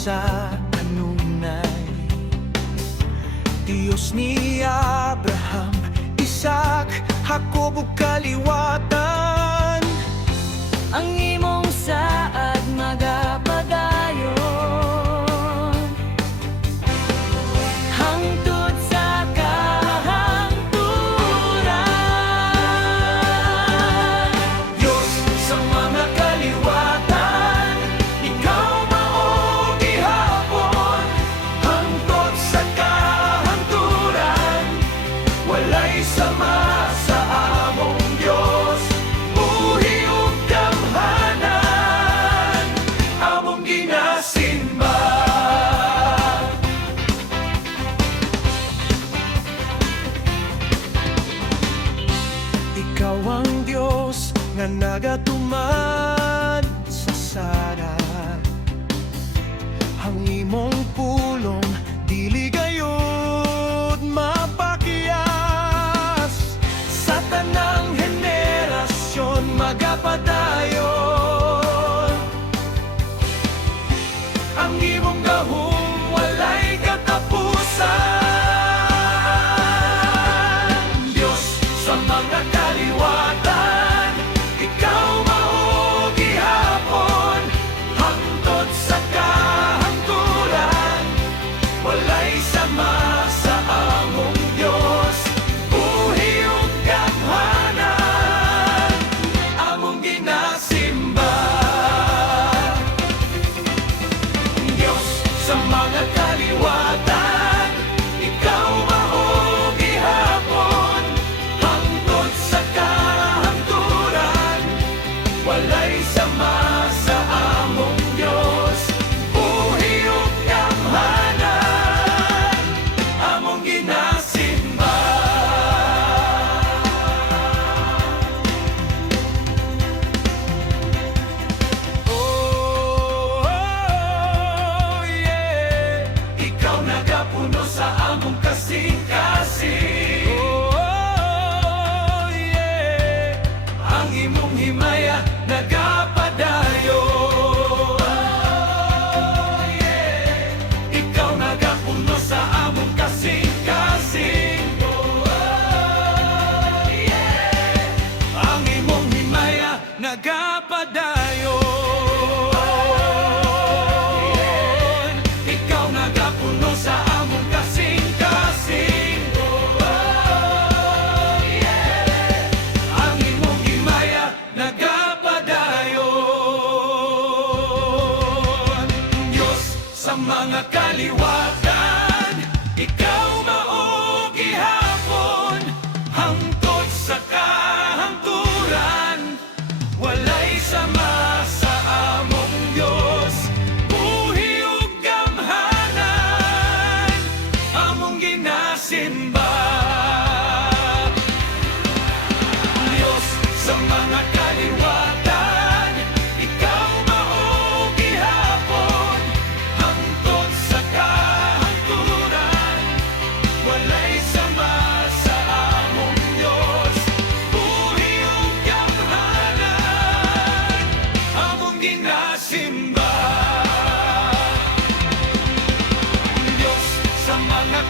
sa kanunay. Diyos ni Abraham, Isaac, Jacob ug kaliwatan. Ang imong saad magapadayon hangtod sa kahangturan. Diyos sa mga kaliwatan, ikaw mao gihapon hangtod sa kahangturan. Walay sama sa among Diyos, buhi ug gamhanan, among ginasimba. Ikaw ang Diyos nga nagatumad sa sara. Ang imong pulong dili gayud mapakiyas. Sa tanang henerasyon magapadayon. Ang imong gahom walay katapusan. Diyos sa mga kaliwatan, ikaw mao gihapon hangtod sa kahangturan. Walay sama sa among Diyos, buhi ug gamhanan, among ginasimba. Diyos sa mga kaliwatan, ikaw mao gihapon hangtod sa kahangturan. Walay sama sa among Diyos, buhi ug gamhanan, among ginasimba. Oh, yeah. Ikaw nagapuno sa among kasing-kasing. Oh, yeah. Ang imong himaya nagapadayon. Oh, yeah. Ikaw nagapuno sa among kasing-kasing. Oh, yeah. Ang imong himaya nagapadayon. Ikaw nagapuno sa among kasing-kasing. Oh, yeah. Ang imong himaya nagapadayon. Diyos sa mga kaliwatan, ikaw mao gihapon hangtod sa kahangturan. Walay sama sa among Diyos, buhi ug gamhanan, among ginasimba. Diyos sa mga kaliwatan, ikaw mao gihapon hangtod sa kahangturan. Walay sama sa among Diyos, buhi ug gamhanan, among ginasimba. Diyos sa mga